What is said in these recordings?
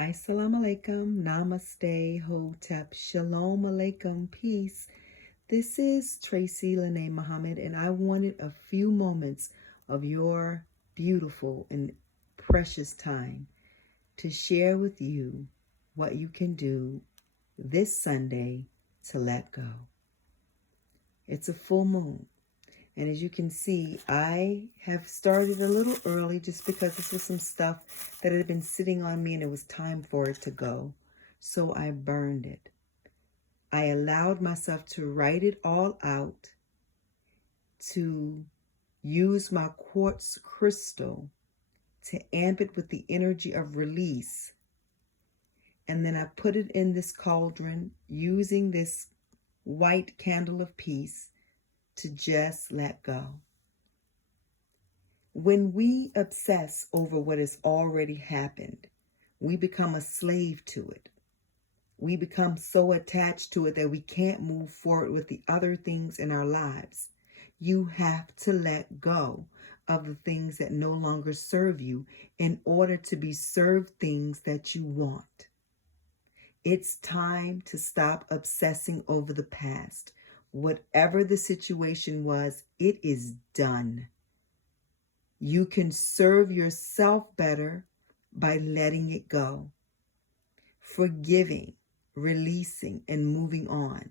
Assalamu alaikum, namaste, hotep, shalom alaikum, peace. This is Tracy Lene Muhammad, and I wanted a few moments of your beautiful and precious time to share with you what you can do this Sunday to let go. It's a full moon. And as you can see, I have started a little early just because this was some stuff that had been sitting on me and it was time for it to go. So I burned it. I allowed myself to write it all out, to use my quartz crystal to amp it with the energy of release. And then I put it in this cauldron using this white candle of peace to just let go. When we obsess over what has already happened, we become a slave to it. We become so attached to it that we can't move forward with the other things in our lives. You have to let go of the things that no longer serve you in order to be served things that you want. It's time to stop obsessing over the past. Whatever the situation was, it is done. You can serve yourself better by letting it go, forgiving, releasing, and moving on.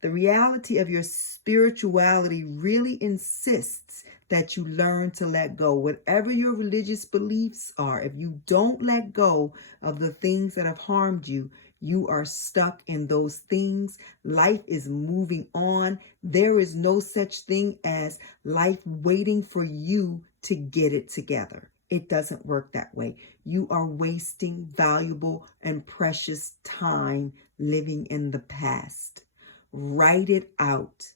The reality of your spirituality really insists that you learn to let go. Whatever your religious beliefs are, if you don't let go of the things that have harmed you, you are stuck in those things. Life is moving on. There is no such thing as life waiting for you to get it together. It doesn't work that way. You are wasting valuable and precious time living in the past. Write it out.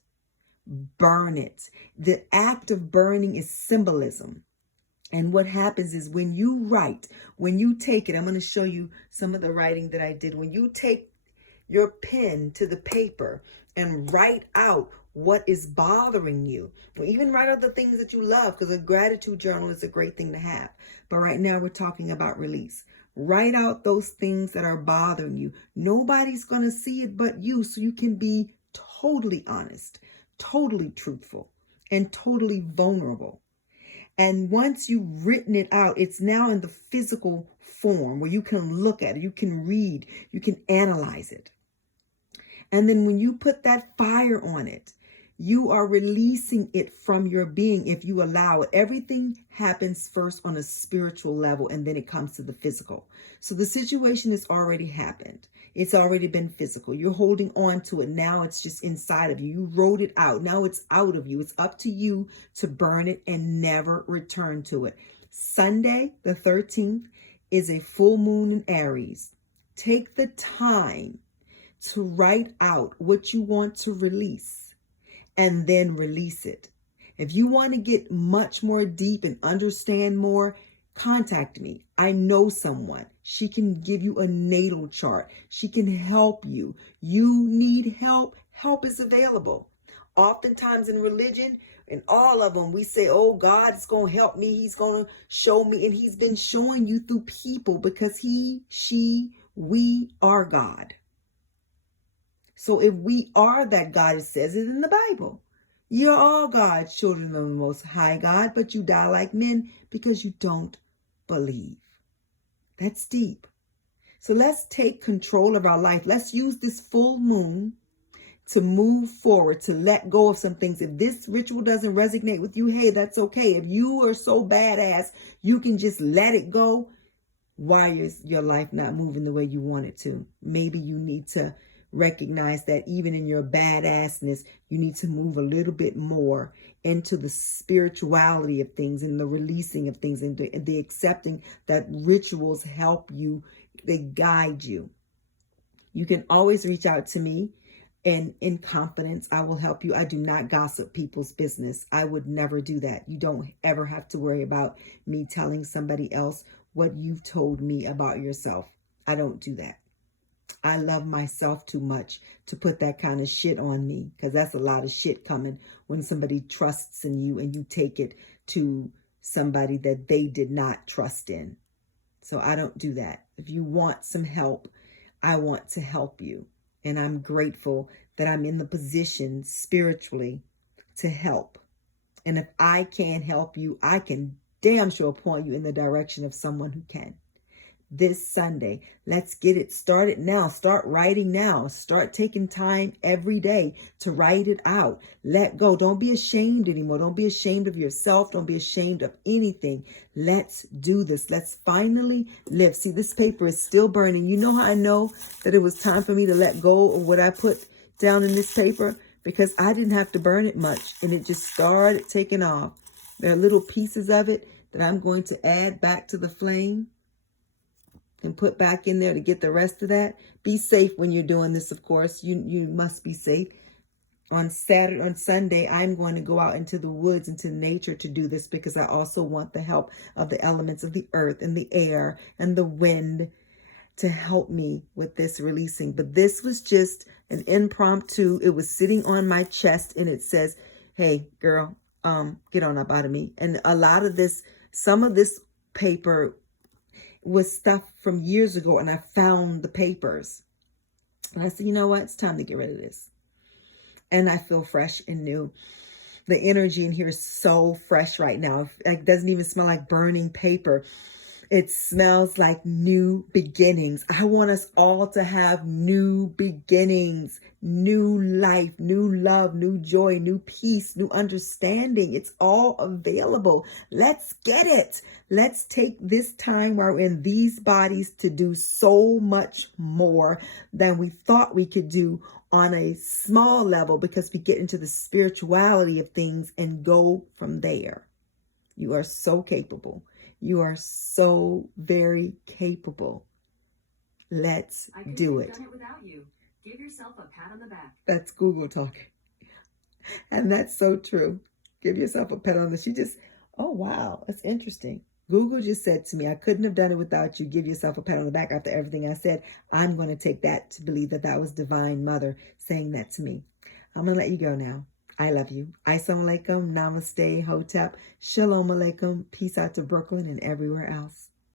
Burn it. The act of burning is symbolism. And what happens is when you write, when you take it, I'm going to show you some of the writing that I did. When you take your pen to the paper and write out what is bothering you, or even write out the things that you love, because a gratitude journal is a great thing to have. But right now we're talking about release. Write out those things that are bothering you. Nobody's going to see it but you, so you can be totally honest, totally truthful, and totally vulnerable. And once you've written it out, it's now in the physical form where you can look at it, you can read, you can analyze it. And then when you put that fire on it, you are releasing it from your being if you allow it. Everything happens first on a spiritual level and then it comes to the physical. So the situation has already happened. It's already been physical. You're holding on to it. Now it's just inside of you. You wrote it out. Now it's out of you. It's up to you to burn it and never return to it. Sunday, the 13th, is a full moon in Aries. Take the time to write out what you want to release and then release it. If you want to get much more deep and understand more, contact me. I know someone. She can give you a natal chart. She can help you. You need help. Help is available. Oftentimes in religion, in all of them, we say, oh, God is going to help me. He's going to show me. And he's been showing you through people because he, she, we are God. So if we are that God, it says it in the Bible. You're all God's children of the Most High God, but you die like men because you don't believe. That's deep. So let's take control of our life. Let's use this full moon to move forward, to let go of some things. If this ritual doesn't resonate with you, hey, that's okay. If you are so badass, you can just let it go. Why is your life not moving the way you want it to? Maybe you need to recognize that even in your badassness, you need to move a little bit more into the spirituality of things and the releasing of things and the accepting that rituals help you, they guide you. You can always reach out to me, and in confidence, I will help you. I do not gossip people's business. I would never do that. You don't ever have to worry about me telling somebody else what you've told me about yourself. I don't do that. I love myself too much to put that kind of shit on me, because that's a lot of shit coming when somebody trusts in you and you take it to somebody that they did not trust in. So I don't do that. If you want some help, I want to help you. And I'm grateful that I'm in the position spiritually to help. And if I can't help you, I can damn sure point you in the direction of someone who can. This Sunday, let's get it started now. Start writing now. Start taking time every day to write it out. Let go. Don't be ashamed anymore. Don't be ashamed of yourself. Don't be ashamed of anything. Let's do this. Let's finally live. See, this paper is still burning. You know how I know that it was time for me to let go of what I put down in this paper? Because I didn't have to burn it much, and it just started taking off. There are little pieces of it that I'm going to add back to the flame and put back in there to get the rest of that. Be safe when you're doing this, of course. You must be safe. On Sunday, I'm going to go out into the woods, into nature to do this, because I also want the help of the elements of the earth and the air and the wind to help me with this releasing. But this was just an impromptu. It was sitting on my chest, and it says, hey, girl, get on up out of me. And a lot of this, some of this paper was stuff from years ago, and I found the papers. And I said, you know what? It's time to get rid of this. And I feel fresh and new. The energy in here is so fresh right now. It doesn't even smell like burning paper. It smells like new beginnings. I want us all to have new beginnings, new life, new love, new joy, new peace, new understanding. It's all available. Let's get it. Let's take this time while we're in these bodies to do so much more than we thought we could do on a small level, because we get into the spirituality of things and go from there. You are so capable. You are so very capable. Let's do it. I couldn't have done it without you. Give yourself a pat on the back. That's Google talking. And that's so true. Give yourself a pat on the back. She just, oh, wow. That's interesting. Google just said to me, I couldn't have done it without you. Give yourself a pat on the back after everything I said. I'm going to take that to believe that that was Divine Mother saying that to me. I'm going to let you go now. I love you. Assalamu alaikum, namaste, hotep, shalom alaikum, peace out to Brooklyn and everywhere else.